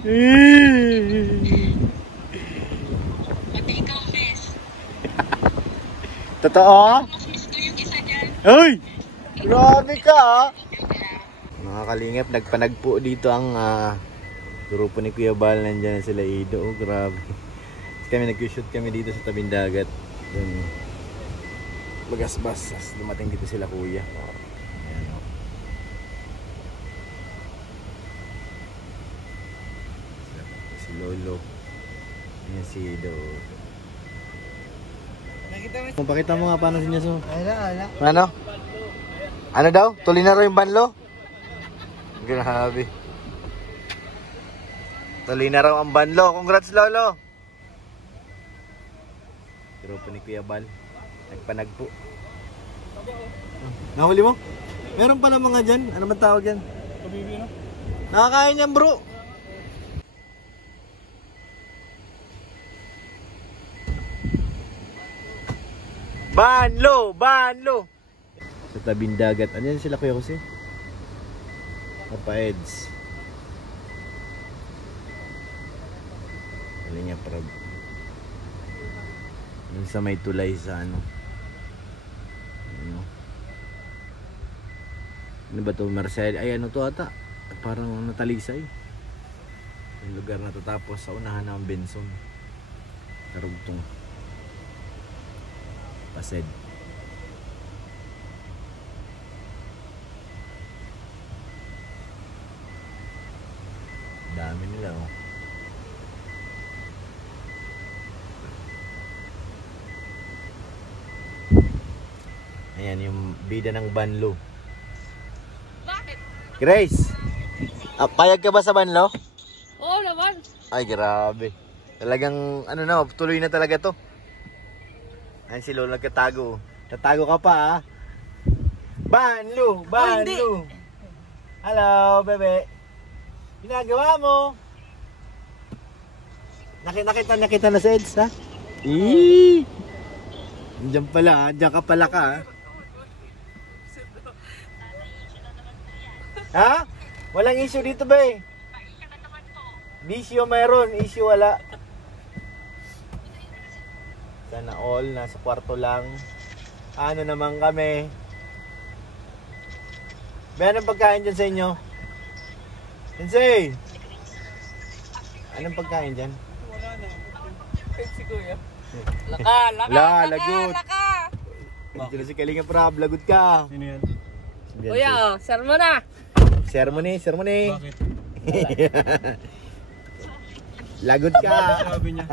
Pati ikaw, Bes. Totoo? Mas miss ko yung isa dyan. Uy! Grabe ka, mga kalingap, nagpanagpo dito ang grupo ni Kuya Bal. Nandyan na sila Ido. Oh, grabe. Kami nag-shoot kami dito sa tabing dagat. Dun, bagas-bas. Dumating dito sila Kuya. Ayan, oh. Si Lolo. Ayan si Ido. Pakita mo nga paano sinyaso. Ano? Ano daw? Tuloy na raw yung banlo? Grabe. Tuloy na raw ang banlo. Congrats, Lolo. Grupo ni Kuya Bal. Nagpanagpo. Nahuli mo? Meron pala mga dyan. Ano man tawag yan? Kabibi, no? Nakakain yan, bro. Banlo! Banlo! Sa tabing dagat. Ano yan sila, Kuya Jose? Papa Eds. Alam niya, parang yung sa may tulay sa ano. Ano ba ito? Marcel? Ay, ano to ata? Parang natalisay. Yung lugar na to, tapos sa unahan ng Benson. Karugtong Pased. Dami nila, oh. Ayan yung bida ng Banlo. Bakit? Grace, payag ka ba sa Banlo? Oo naman. Ay, grabe. Talagang ano na, tuloy na talaga to. Ayan si Lolo nagkatago. Tatago ka pa, ha? Banlo! Banlo! Hello, bebe. Ginagawa mo? Nakita na sa Eds, ha? Eee! Diyan pala, ha? Diyan ka pala ka, ha? Ha? Walang issue dito, be. Issue meron, issue wala. Sana all, nasa kwarto lang. Ano naman kami? Be, anong pagkain dyan sa inyo? Sensei! Anong pagkain dyan? Wala na. Si Kuya. Lagot! Dito na si Kalinga Prab, lagot ka! Sino yan? Kuya, sermo na. Sermoni. Bakit? Lagot ka! Sabi niya.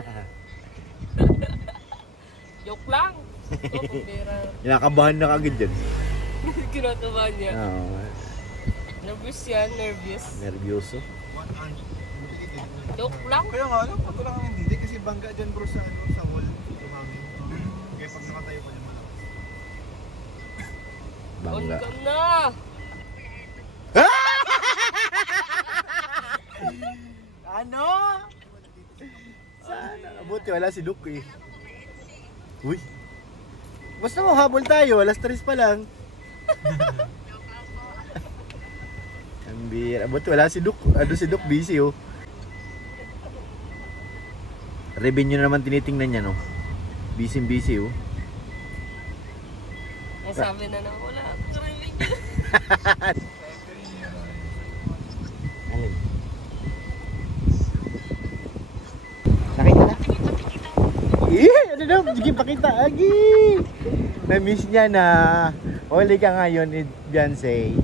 Joke lang. Kinakabahan na kagad dyan. Kinakabahan niya. Oo. Nervous yan, nervous. Nervyoso. Joke lang. Kaya nga, ano? Pato lang ang hindi. Kasi bangga dyan bro sa, ano, sa wall. Tumami. Kaya pag nakatayo pa niya malakas. Bangga. On na. Ano? Sana. Buti wala si Duke eh. Uy. Basta mo habol tayo. Alas 3 pa lang. Ambira. Buti wala si Duke. Ano si Duke busy oh. Revenue naman tinitingnan niya no. Busy oh. Ang sabi na wala. Alin? Nakita na? Ano daw? Sige, pakita. Agi! Na-miss niya na. Uli ka ngayon, Beyonce.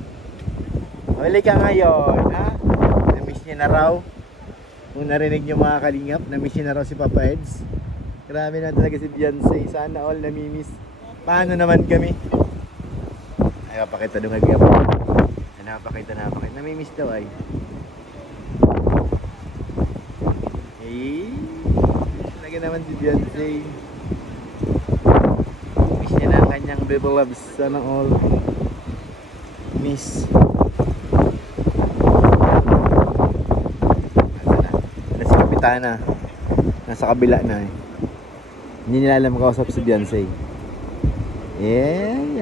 Uli ka ngayon, ha? Na-miss niya na raw. Kung narinig niyo mga kalingap, na-miss niya na raw si Papa Eds. Grabe na talaga si Beyonce. Sana all namimiss. Paano naman kami? Ay, papakita doon agad. Napakita. Namimiss daw ay. Talaga naman si Beyonce. Miss niya na ang kanyang baby loves. Sana all. Miss. Nasa si Kapitana. Nasa kabila na eh. Hindi nila alam makausap si Beyonce.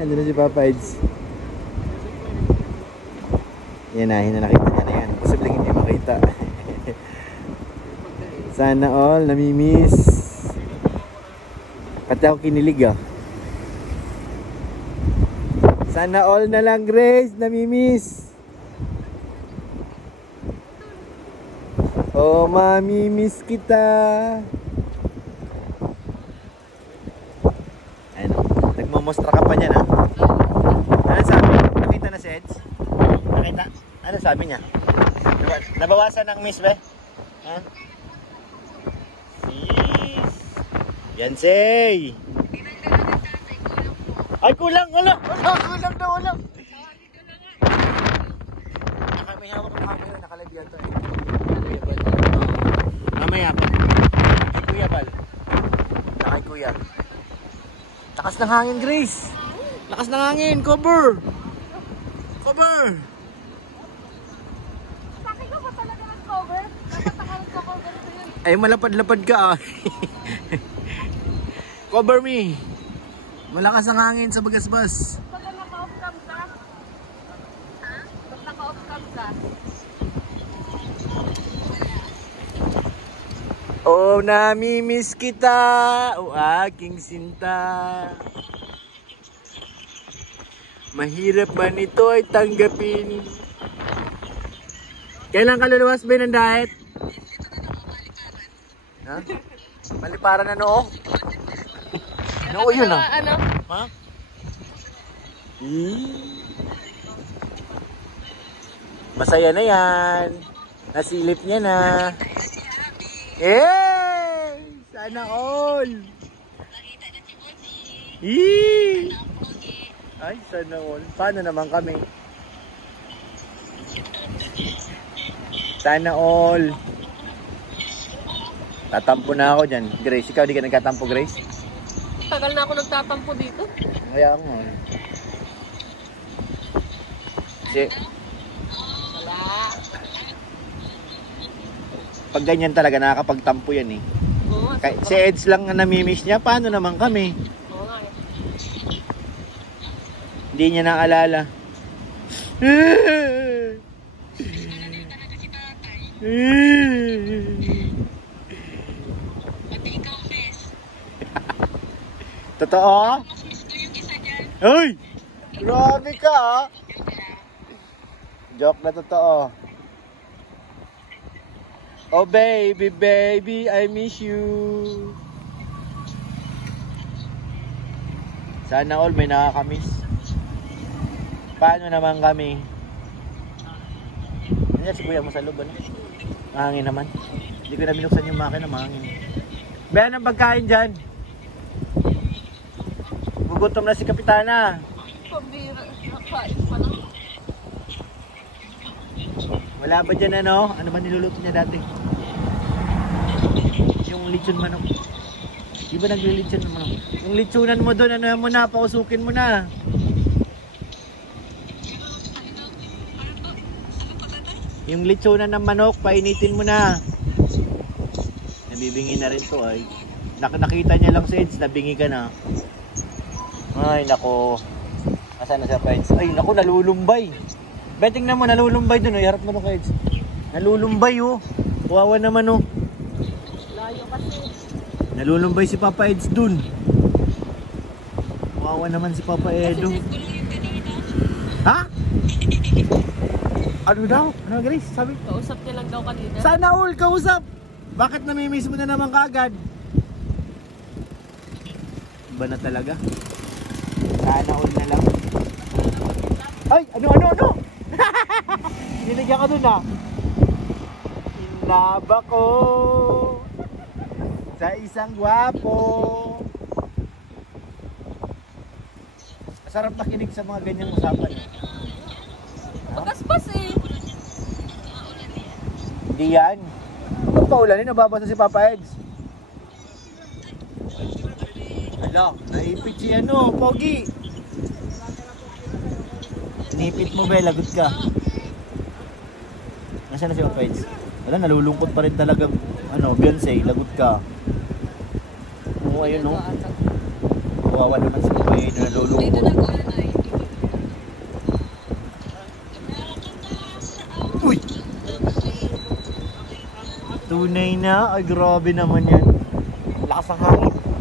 Ano na si Papa Eds. Yan na, nakita niya na yan. Posibleng hindi makita. Sana all, namimiss. Pati ako kinilig ah. Sana all na lang, Grace, namimiss. Oh, mamimiss kita. Ano, nagmumostra ka pa niyan ha? Ano sabi? Nakita na si Eds? Nakita? Ano sabi niya? Nabawasan ng miss ba? Ha? Sis! Yansay! Ay, kulang! Kulang daw! Kulang! May hawak ng camera, nakalive yan to eh. Mamaya pa. Kay Kuya Bal. Kay Kuya. Lakas ng hangin, Grace. Lakas ng hangin. Cover. Cover. Sa akin ko pa talaga nag-cover. Dapat ako nag-cover ganito yun. Ay, malapad-lapad ka ah. Cover me. Malakas ang hangin sa Bagasbas. Pag naka-off cam ka? Ha? Pag naka-off cam ka? Oh, namimiss kita, o aking sinta. Mahirap man ito ay tanggapin. Kailan ka luluwas ba ng diet? Ha? Maliparan na noo? Noo yun ah. Ano? Ha? Masaya na yan. Nasilip niya na. Eh! Sana all! Eee! Ay, sana all. Paano naman kami? Sana all. Tatampo na ako dyan. Grace, ikaw di ka nagkatampo, Grace? Tagal na ako nagtatampo dito. Kaya mo. Kasi, Wala. pag ganyan talaga, nakakapagtampo yan eh. Oo, Si Eds lang ang namimiss niya, paano naman kami? Oo nga eh. Hindi niya naalala. Totoo? Ay! Grabe ka ah! Joke na totoo. Oh baby, baby, I miss you. Sana all may nakakamiss. Paano naman kami? Nandiyan si kuya mo sa loob, ano? Mahangin naman. Hindi ko na binuksan yung makina, mahangin. Bayan ang pagkain dyan. Gugutom na si Kapitana. Pambira. Nakain pa lang. Wala ba dyan ano? Ano ba niluluto niya dati? Yung lechon manok. Di ba nagli-lechon ng manok? Yung lechonan mo doon, ano mo na, pausukin mo na. Yung lechonan ng manok, painitin mo na. Nabibingi na rin to ay. Nakita niya lang sa Eds, nabingi ka na. Ay nako. Asan na siya pa Eds? Ay nako, nalulumbay. Beting na mo, nalulumbay dun. Harap mo nung Eds. Nalulumbay oh. Kawawa naman oh. Layo kasi. Nalulumbay si Papa Eds dun. Kawawa naman si Papa Edo. Ha? Ano daw? Ano Grace? Sabi? Kausap niya lang daw kanina. Sana all kausap! Bakit namimiss mo na naman kaagad? Iba na talaga. Sana all na lang. Ay! Ano? Niligyan ka dun ah. Inaba ko sa isang gwapo. Masarap makinig sa mga ganyang usapan. Pagaspas eh. Hindi yan. Huwag pa ulanin, nababasa si Papa Eds. Hala, naipit si ano, Pogi. Nipit mo ba, lagot ka. Nasaan na si Papa Eds? Wala, nalulungkot pa rin talaga. Ano, Beyonce, lagot ka. Oo, ayun o. Kawawa naman si Papa Eds, nalulungkot. Uy! Tunay na. Ay, grabe naman yan. Lakas ng hangin.